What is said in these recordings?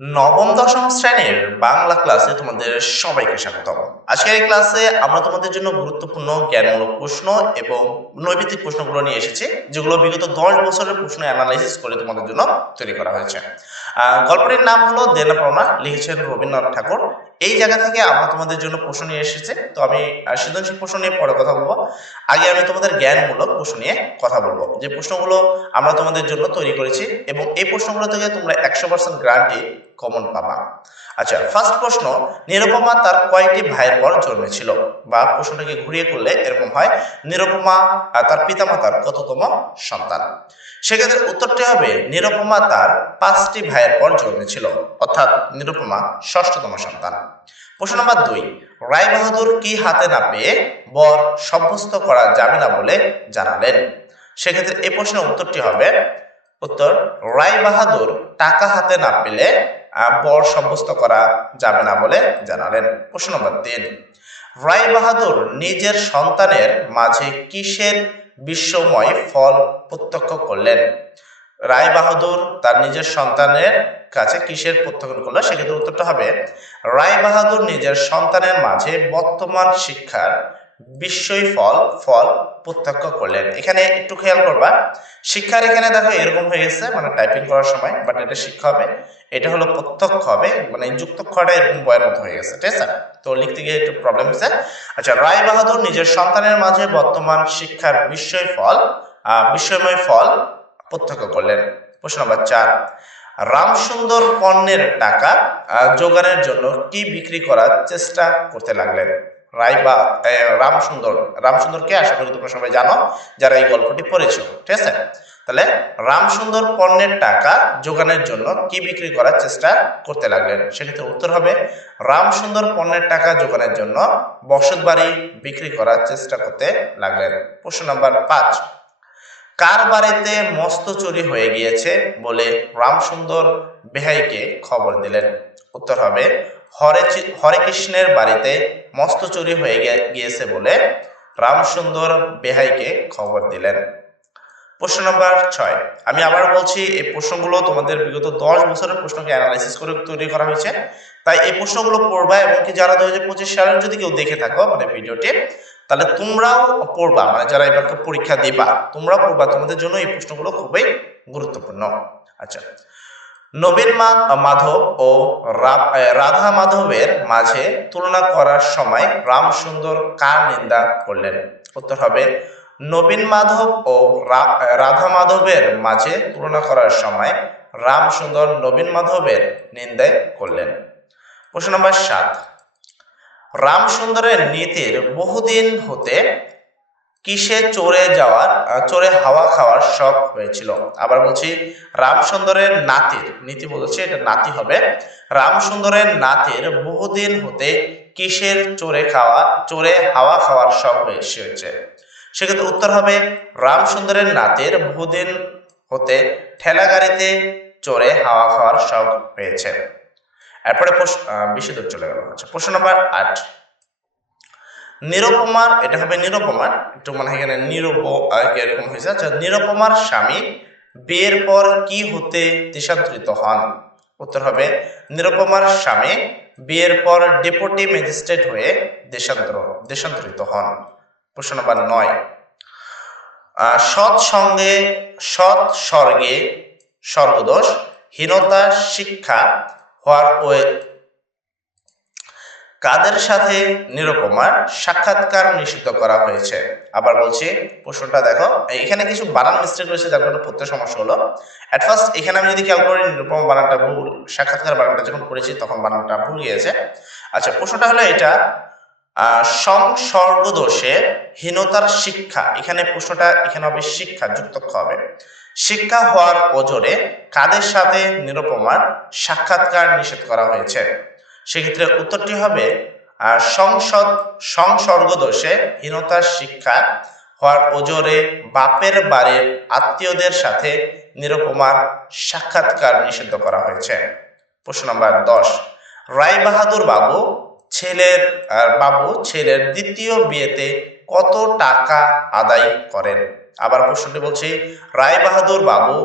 নবম, দশম শ্রেণির বাংলা ক্লাসে তোমাদের সবাইকে স্বাগতম। আজকের এই ক্লাসে আমরা তোমাদের জন্য গুরুত্বপূর্ণ জ্ঞানমূলক প্রশ্ন এবং নৈবিত্তিক প্রশ্নগুলো নিয়ে এসেছি, যেগুলো বিগত দশ বছরের প্রশ্ন অ্যানালাইসিস করে তোমাদের জন্য তৈরি করা হয়েছে। গল্পটির নাম হলো দেনা পাওনা লিখেছেন রবীন্দ্রনাথ ঠাকুর। এই জায়গা থেকে আমরা তোমাদের জন্য প্রশ্ন নিয়ে এসেছি। তো আমি সৃজনশীল প্রশ্ন নিয়ে পরে কথা বলব। আগে আমি তোমাদের জ্ঞানমূলক প্রশ্ন নিয়ে কথা বলব। যে প্রশ্নগুলো আমরা তোমাদের জন্য তৈরি করেছি এবং এই প্রশ্নগুলো থেকে তোমরা একশো পার্সেন্ট গ্রান্টি কমন পাবা। আচ্ছা ফার্স্ট প্রশ্ন, নিরুপমা তার কয়টি ভাইয়ের পর জন্মেছিল বা প্রশ্নটাকে ঘুরিয়ে করলে এরকম হয়, নিরুপমা তার পিতামাতার কততম সন্তান? সেক্ষেত্রে উত্তরটি হবে, নিরুপমা তার পাঁচটি ভাইয়ের পর জন্মেছিল অর্থাৎ নিরুপমা ষষ্ঠতম সন্তান। প্রশ্ন নম্বর দুই, রায় বাহাদুর কি হাতে না পেয়ে বর সাব্যস্ত করা যাবে না বলে জানালেন? সেক্ষেত্রে এই প্রশ্নের উত্তরটি হবে, উত্তর, রায় বাহাদুর টাকা হাতে না পেলে বর সাব্যস্ত করা যাবে না বলে জানালেন। প্রশ্ন নম্বর তিন, রায় বাহাদুর নিজের সন্তানের মাঝে কিসের বিশ্বময় ফল প্রত্যক্ষ করলেন। রায় বাহাদুর তার নিজের সন্তানের কাছে কিসের প্রত্যক্ষ করল সেক্ষেত্রে উত্তরটা হবে, রায় বাহাদুর নিজের সন্তানের মাঝে বর্তমান শিক্ষার বিস্ময় ফল ফল প্রত্যক্ষ করলেন। এখানে একটু খেয়াল করবা, শিক্ষার এখানে দেখো এরকম হয়ে গেছে মানে টাইপিং করার সময় বাট এটা শিক্ষা হবে। এটা হলো প্রত্যক্ষ হবে মানে যুক্তক্ষরটা এরকম বয়ের মতো হয়ে গেছে, ঠিক আছে? তো লিখতে গিয়ে একটু প্রবলেম হয়েছে। আচ্ছা রায় বাহাদুর নিজের সন্তানের মাঝে বর্তমান শিক্ষার বিস্ময় ফল বিস্ময়ময় ফল প্রত্যক্ষ করলেন। প্রশ্ন নম্বর চার, রামসুন্দর পণ্যের টাকা জোগাড়ের জন্য কি বিক্রি করার চেষ্টা করতে লাগলেন? রায় বা এ, রামসুন্দর। রামসুন্দরকে আশা করি তোমরা সবাই জানো যারা এই গল্পটি পড়েছো ঠিক আছে? তাহলে রামসুন্দর পণ্যের টাকা জোগানোর জন্য কি বিক্রি করার চেষ্টা করতে লাগলেন? সেক্ষেত্রে উত্তর হবে রামসুন্দর পণ্যের টাকা জোগানোর জন্য বসত বাড়ি বিক্রি করার চেষ্টা করতে লাগলেন। প্রশ্ন নাম্বার পাঁচ কার বাড়িতে মস্ত চুরি হয়ে গিয়েছে বলে রামসুন্দর বেহাইকে খবর দিলেন? উত্তর হবে হরে হরে কৃষ্ণের বাড়িতে মস্ত চুরি হয়ে গিয়েছে বলে রামসুন্দর বেহাইকে খবর দিলেন। প্রশ্ন নম্বর ছয়। আমি আবার বলছি, এই প্রশ্নগুলো তোমাদের বিগত দশ বছরের প্রশ্নকে অ্যানালাইসিস করে তৈরি করা হয়েছে। তাই এই প্রশ্নগুলো পড়বা এবং কি যারা দু হাজার পঁচিশ সালের যদি কেউ দেখে থাকো মানে ভিডিওটি, তাহলে তোমরাও পড়বা মানে যারা এবার পরীক্ষা দিবা, তোমরাও পড়বা। তোমাদের জন্য এই প্রশ্নগুলো খুবই গুরুত্বপূর্ণ। আচ্ছা নবীন মাধব ও রাধা মাধবের মাঝে তুলনা করার সময় রামসুন্দর কার নিন্দা করলেন? উত্তর হবে, নবীন মাধব ও রাধা মাধবের মাঝে তুলনা করার সময় রামসুন্দর নবীন মাধবের নিন্দায় করলেন। প্রশ্ন নম্বর সাত, রামসুন্দরের নীতির বহুদিন হতে কিসে চড়ে যাওয়ার চড়ে হাওয়া খাওয়ার শখ হয়েছিল? আবার বলছি রামসুন্দরের নাতির নীতি বলছে এটা নাতি হবে। রামসুন্দরের নাতির বহুদিন হতে কিসের চড়ে খাওয়া চড়ে হাওয়া খাওয়ার শখ হয়েছে। সেক্ষেত্রে উত্তর হবে রামসুন্দরের নাতির বহুদিন হতে ঠেলা গাড়িতে চড়ে হাওয়া খাওয়ার শখ হয়েছে। এরপরে প্রশ্ন আহ, বেশি দূর চলে গেল। আচ্ছা প্রশ্ন নম্বর আট। নিরুপমার, এটা হবে নিরুপমার, একটু মানে এখানে নিরূপ এরকম হয়েছে? আচ্ছা নিরুপমার স্বামী বিয়ের পর কি হতে দেশান্তরিত হন? উত্তর হবে, নিরুপমার স্বামী বিয়ের পর ডেপুটি ম্যাজিস্ট্রেট হয়ে দেশান্তর দেশান্তরিত হন। প্রশ্ন নম্বর নয়। সৎ সঙ্গে, সৎ স্বর্গে স্বর্গদোষ হীনতা শিক্ষা হওয়ার ওয়ে- কাদের সাথে নিরুপমার সাক্ষাৎকার নিষিদ্ধ করা হয়েছে? আবার বলছি প্রশ্নটা দেখো এখানে কিছু বানান মিস্টেক রয়েছে যার কারণে পড়তে সমস্যা হলো। অ্যাট ফার্স্ট এখানে আমি যদি খেয়াল করি নিরুপমা বানানটা ভুল সাক্ষাৎকার বানানটা যখন পড়েছি তখন বানানটা ভুল গিয়েছে আচ্ছা প্রশ্নটা হলো এটা আহ, সংসর্গ দোষে হীনতার শিক্ষা এখানে প্রশ্নটা এখানে হবে শিক্ষা যুক্ত হবে। শিক্ষা হওয়ার ওজরে কাদের সাথে নিরুপমার সাক্ষাৎকার নিষেধ করা হয়েছে? সেক্ষেত্রে উত্তরটি হবে সংসদ সংসর্গ দোষে হীনতার শিক্ষা হওয়ার ওজোরে বাপের বাড়ির আত্মীয়দের সাথে নিরুপমার সাক্ষাৎকার নিষিদ্ধ করা হয়েছে। প্রশ্ন নম্বর দশ রায় বাহাদুর বাবু ছেলের বাবু ছেলের দ্বিতীয় বিয়েতে কত টাকা আদায় করেন? আবার প্রশ্নটি বলছি রায় বাহাদুর বাবু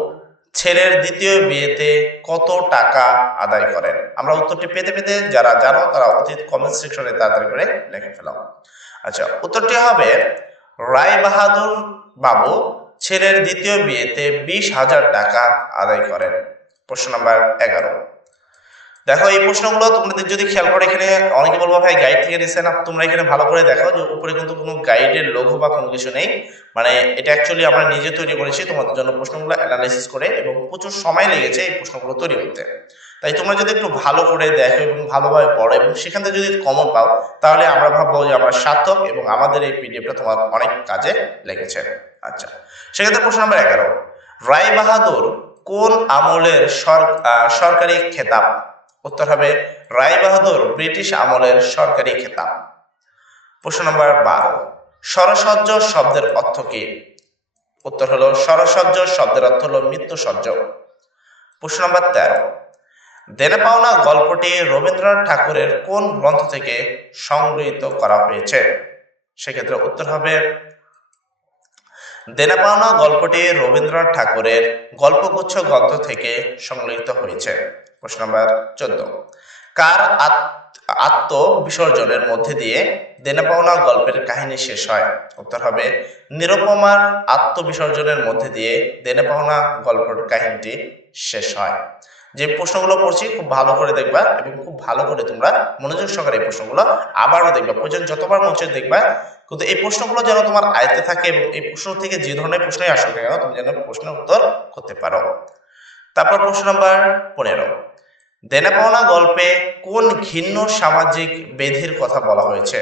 ছেলের দ্বিতীয় বিয়েতে কত টাকা আদায় করেন? আমরা উত্তরটি পেতে পেতে যারা জানো, তারা অতীত কমেন্ট সেকশনে তাড়াতাড়ি করে লেখে ফেলাম আচ্ছা উত্তরটি হবে রায় বাহাদুর বাবু ছেলের দ্বিতীয় বিয়েতে বিশ হাজার টাকা আদায় করেন। প্রশ্ন নাম্বার এগারো। দেখো, এই প্রশ্নগুলো তোমাদের যদি খেয়াল করে, এখানে অনেকে বলব, ভাই গাইড থেকে নিচ্ছেন তোমরা এখানে ভালো করে দেখো যে উপরে কিন্তু কোনো গাইডের লোগো বা কোনো কিছু নেই। মানে এটা অ্যাকচুয়ালি আমরা নিজে তৈরি করেছি, তোমাদের জন্য প্রশ্নগুলো অ্যানালাইসিস করে এবং প্রচুর সময় লেগেছে এই প্রশ্নগুলো তৈরি করতে। তাই তোমরা যদি একটু ভালো করে দেখো এবং ভালোভাবে পড়ো এবং সেখান থেকে যদি কমন পাও, তাহলে আমরা ভাববো যে আমরা সার্থক এবং আমাদের এই পিডিএফটা তোমার অনেক কাজে লেগেছে। আচ্ছা সেক্ষেত্রে প্রশ্ন নাম্বার এগারো। রায় বাহাদুর কোন আমলের সরকারি খেতাব? উত্তর হবে রায় বাহাদুর, ব্রিটিশ আমলের সরকারি খেতাব। প্রশ্ন নম্বর বারো সরসজ্জ শব্দের অর্থ কি? উত্তর হলো সরসজ্জ শব্দের অর্থ হলো মৃত্যুসজ্জ। প্রশ্ন নম্বর তেরো দেনে পাওনা গল্পটি রবীন্দ্রনাথ ঠাকুরের কোন গ্রন্থ থেকে সংগৃহীত করা হয়েছে? সেক্ষেত্রে উত্তর হবে দেনা পাওনা গল্পটি রবীন্দ্রনাথ ঠাকুরের গল্পগুচ্ছ গ্রন্থ থেকে সংগৃহীত হয়েছে। প্রশ্ন নম্বর চোদ্দ। কার আত- আত্মবিসর্জনের মধ্যে দিয়ে দেনা পাওনা গল্পের কাহিনী শেষ হয়? উত্তর হবে, নিরুপমার আত্মবিসর্জনের মধ্যে দিয়ে দেনা পাওনা গল্পের কাহিনীটি শেষ হয়। যে প্রশ্নগুলো পড়ছি, খুব ভালো করে দেখবা এবং খুব ভালো করে তোমরা মনোযোগ সহকারে এই প্রশ্নগুলো আবারও দেখবা। প্রয়োজন যতবার চায় দেখবা, কিন্তু এই প্রশ্নগুলো যেন তোমার আয়ত্তে থাকে এবং এই প্রশ্ন থেকে যে ধরনের প্রশ্নই আসুক কেন, তুমি যেন প্রশ্নের উত্তর করতে পারো। তারপর প্রশ্ন নাম্বার পনেরো। দেনা পাওনা গল্পে কোন ঘিন্ন সামাজিক বেধির কথা বলা হয়েছে?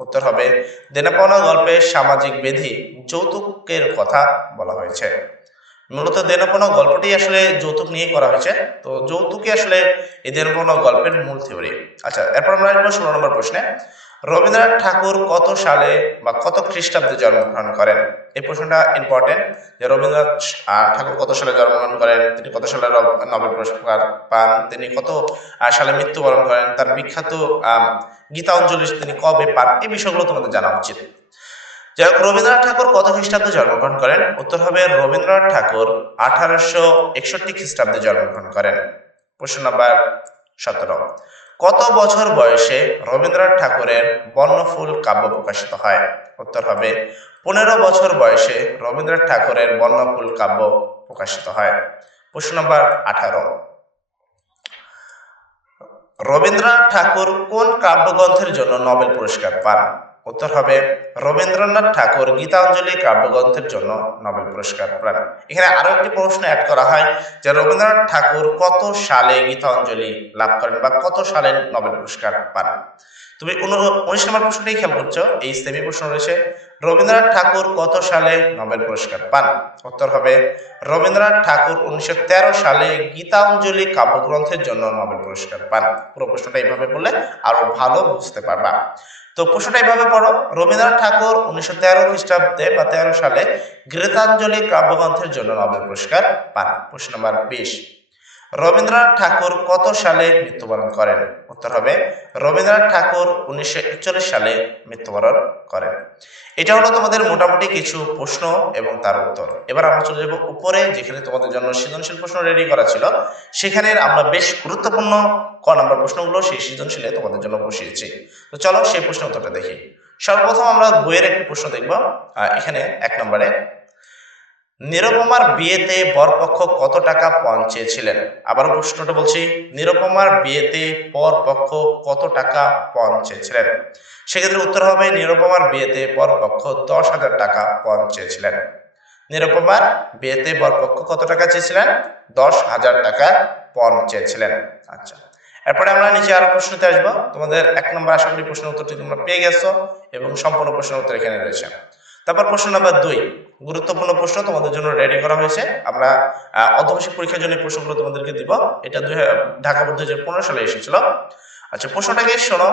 উত্তর হবে দেনা পাওনা গল্পে সামাজিক বেধি যৌতুকের কথা বলা হয়েছে। মূলত দেনাপনা গল্পটি আসলে যৌতুক নিয়ে করা হয়েছে। তো যৌতুকই আসলে এই দেনাপনা গল্পের মূল থিওরি আচ্ছা এরপর আমরা আসব ষোলো নম্বর প্রশ্নে। রবীন্দ্রনাথ ঠাকুর কত সালে বা কত খ্রিস্টাব্দে জন্মগ্রহণ করেন? এই প্রশ্নটা ইম্পর্টেন্ট যে রবীন্দ্রনাথ ঠাকুর কত সালে জন্মগ্রহণ করেন? তিনি কত সালে নোবেল পুরস্কার পান? তিনি কত সালে মৃত্যুবরণ করেন? তার বিখ্যাত গীতাঞ্জলি তিনি কবে পান? এই বিষয়গুলো তোমাদের জানা উচিত। যাই হোক, রবীন্দ্রনাথ ঠাকুর কত খ্রিস্টাব্দে জন্মগ্রহণ করেন? উত্তর হবে রবীন্দ্রনাথ ঠাকুর আঠারোশো একষট্টি খ্রিস্টাব্দে জন্মগ্রহণ করেন। প্রশ্ন নাম্বার সতেরো। কত বছর বয়সে রবীন্দ্রনাথ ঠাকুরের বর্ণফুল কাব্য প্রকাশিত হয়? উত্তর হবে, পনেরো বছর বয়সে রবীন্দ্রনাথ ঠাকুরের বর্ণফুল কাব্য প্রকাশিত হয়। প্রশ্ন নম্বর আঠারো। রবীন্দ্রনাথ ঠাকুর কোন কাব্যগ্রন্থের জন্য নোবেল পুরস্কার পান? উত্তর হবে রবীন্দ্রনাথ ঠাকুর গীতাঞ্জলি কাব্যগ্রন্থের জন্য নোবেল পুরস্কার পান। এখানে আরও একটি প্রশ্ন অ্যাড করা হয় যে রবীন্দ্রনাথ ঠাকুর কত সালে গীতাঞ্জলি লাভ করেন বা কত সালে নোবেল পুরস্কার পান? তুমি উনিশ নম্বর প্রশ্নটাই খেয়াল করছ, এই সেমি প্রশ্ন রয়েছে, রবীন্দ্রনাথ ঠাকুর কত সালে নোবেল পুরস্কার পান? উত্তর হবে, রবীন্দ্রনাথ ঠাকুর উনিশশো তেরো সালে গীতাঞ্জলি কাব্যগ্রন্থের জন্য নোবেল পুরস্কার পান। পুরো প্রশ্নটা এইভাবে বললে আরও ভালো বুঝতে পারবা। তো প্রশ্নটা এইভাবে পড়ো, রবীন্দ্রনাথ ঠাকুর উনিশশো তেরো খ্রিস্টাব্দে বা তেরো সালে গীতাঞ্জলি কাব্যগ্রন্থের জন্য নোবেল পুরস্কার পান। প্রশ্ন নম্বর বিশ রবীন্দ্রনাথ ঠাকুর কত সালে মৃত্যুবরণ করেন? উত্তর হবে, রবীন্দ্রনাথ ঠাকুর উনিশশো একচল্লিশ সালে মৃত্যুবরণ করেন। এটা হলো তোমাদের মোটামুটি কিছু প্রশ্ন এবং তার উত্তর। এবার আমরা চলে যাব উপরে, যেখানে তোমাদের জন্য সৃজনশীল প্রশ্ন রেডি করা ছিল। সেখানে আমরা বেশ গুরুত্বপূর্ণ ক নম্বর প্রশ্নগুলো সেই সৃজনশীলে তোমাদের জন্য বসিয়েছি তো চলো সেই প্রশ্ন উত্তরটা দেখি। সর্বপ্রথম আমরা বইয়ের একটি প্রশ্ন দেখব। এখানে এক নম্বরে নিরুপমার বিয়েতে বরপক্ষ কত টাকা পণ চেয়েছিলেন? আবার প্রশ্নটা বলছি, নিরপমার বিয়েতে বরপক্ষ কত টাকা পণ চেয়েছিলেন? সেক্ষেত্রে উত্তর হবে, নিরপমার বিয়েতে বরপক্ষ দশ হাজার টাকা পণ চেয়েছিলেন। নিরুপমার বিয়েতে বরপক্ষ কত টাকা চেয়েছিলেন? দশ হাজার টাকা পণ চেয়েছিলেন। আচ্ছা এরপরে আমরা নিচে আরও প্রশ্নতে আসব। তোমাদের এক নম্বর আশা করি প্রশ্নের উত্তরটি তোমরা পেয়ে গেছো এবং সম্পূর্ণ প্রশ্নের উত্তর এখানে রয়েছে। তারপর প্রশ্ন নাম্বার দুই, গুরুত্বপূর্ণ প্রশ্ন তোমাদের জন্য রেডি করা হয়েছে। আমরা অর্ধবার্ষিক পরীক্ষার জন্য প্রশ্নগুলো তোমাদেরকে দিব। এটা দুই ঢাকা দুই হাজার পনেরো সালে এসেছিল। আচ্ছা প্রশ্নটাকে শোনো।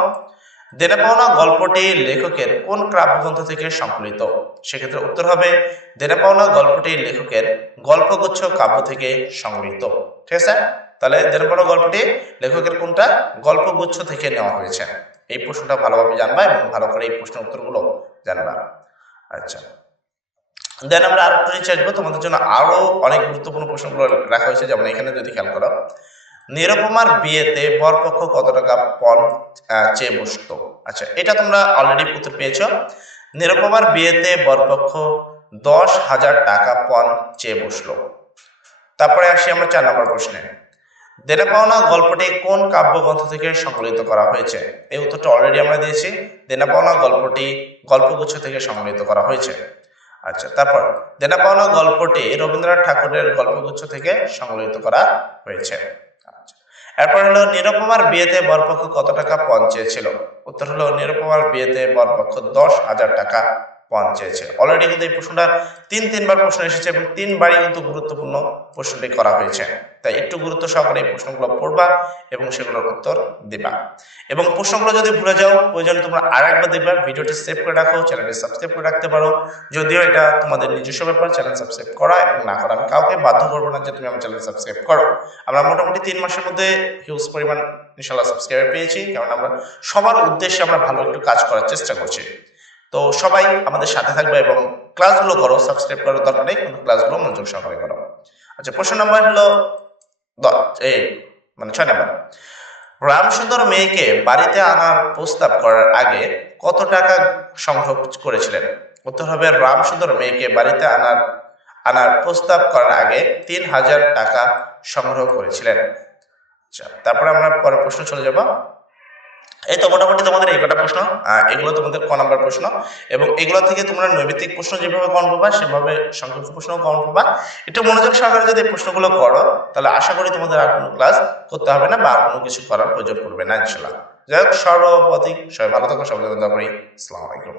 দেনা পাওনা গল্পটি লেখকের কোন কাব্যগ্রন্থ থেকে সংকলিত? সেক্ষেত্রে উত্তর হবে, দেনা পাওনা গল্পটি লেখকের গল্পগুচ্ছ কাব্য থেকে সংগৃহীত। ঠিক আছে? তাহলে দেনা পাওনা গল্পটি লেখকের কোনটা? গল্পগুচ্ছ থেকে নেওয়া হয়েছে। এই প্রশ্নটা ভালোভাবে জানবা এবং ভালো করে এই প্রশ্নের উত্তরগুলো জানবা। আচ্ছা। দেন আমরা আরেকটু নিচে আসব। তোমাদের জন্য আরও অনেক গুরুত্বপূর্ণ প্রশ্নগুলো রাখা হয়েছে, যেমন এখানে যদি খেয়াল করো। নিরুপমার বিয়েতে বরপক্ষ কত টাকা পণ চেয়ে বসতো? আচ্ছা এটা তোমরা অলরেডি উত্তর পেয়েছ। নিরুপমার বিয়েতে বরপক্ষ দশ হাজার টাকা পণ চেয়ে বসল। তারপরে আসি আমরা চার নম্বর প্রশ্নে। দেনা পাওনা গল্পটি কোন কাব্যগ্রন্থ থেকে সংকলিত করা হয়েছে। এই উত্তরটা অলরেডি আমরা দিয়েছি। দেনা পাওনা গল্পটি গল্পগুচ্ছ থেকে সংকলিত করা হয়েছে। আচ্ছা তারপর দেনা পাওনা গল্পটি রবীন্দ্রনাথ ঠাকুরের গল্পগুচ্ছ থেকে সংকলিত করা হয়েছে। আচ্ছা। এরপর হলো নিরুপমার বিয়েতে বরপক্ষ কত টাকা পণ চেয়েছিল? উত্তর হলো, নিরুপমার বিয়েতে বরপক্ষ দশ হাজার টাকা। পণ চেয়েছে। অলরেডি কিন্তু এই প্রশ্নটা তিন, তিনবার প্রশ্ন এসেছে এবং তিনবারই কিন্তু গুরুত্বপূর্ণ প্রশ্নটি করা হয়েছে। তাই একটু গুরুত্ব সহকারে এই প্রশ্নগুলো পড়বা এবং সেগুলোর উত্তর দিবা। এবং প্রশ্নগুলো যদি ভুলে যাও প্রয়োজনে তোমরা আর একবার দেখবা, ভিডিওটি সেভ করে রাখো, চ্যানেলটি সাবস্ক্রাইব করে রাখতে পারো। যদিও এটা তোমাদের নিজস্ব ব্যাপার, চ্যানেল সাবস্ক্রাইব করা এবং না করা আমি কাউকে বাধ্য করব না যে তুমি আমার চ্যানেল সাবস্ক্রাইব করো। আমরা মোটামুটি তিন মাসের মধ্যে হিউজ পরিমাণ ইনশাল্লাহ সাবস্ক্রাইবার পেয়েছি। কারণ আমরা সবার উদ্দেশ্যে আমরা ভালো একটু কাজ করার চেষ্টা করছি। তো সবাই আমাদের সাথে থাকবে এবং ক্লাসগুলো করো সাবস্ক্রাইব করার দরকার নেই, কিন্তু ক্লাসগুলো মনোযোগ সহকারে করো। আচ্ছা প্রশ্ন নাম্বার হলো এই মানে ছয় নাম্বার। রামসুন্দর মেয়েকে বাড়িতে আনার প্রস্তাব করার আগে কত টাকা সংগ্রহ করেছিলেন? উত্তর হবে রামসুন্দর মেয়েকে বাড়িতে আনার আনার প্রস্তাব করার আগে তিন হাজার টাকা সংগ্রহ করেছিলেন। আচ্ছা তারপরে আমরা পরের প্রশ্ন চলে যাব। এই তো মোটামুটি তোমাদের এই কটা প্রশ্ন এগুলো তোমাদের ক নাম্বার প্রশ্ন, এবং এগুলো থেকে তোমরা নৈমিত্তিক প্রশ্ন যেভাবে কম পাবা সেভাবে সংক্ষিপ্ত প্রশ্ন কম পাবা একটু মনোযোগ সহকারে যদি প্রশ্নগুলো করো, তাহলে আশা করি তোমাদের আর কোনো ক্লাস করতে হবে না, বা কোনো কিছু করার প্রয়োজন পড়বে না ইনশাল্লাহ যাই হোক সর্বপ্রতি সবাই ভালো থাকো সবাই আসসালামু আলাইকুম।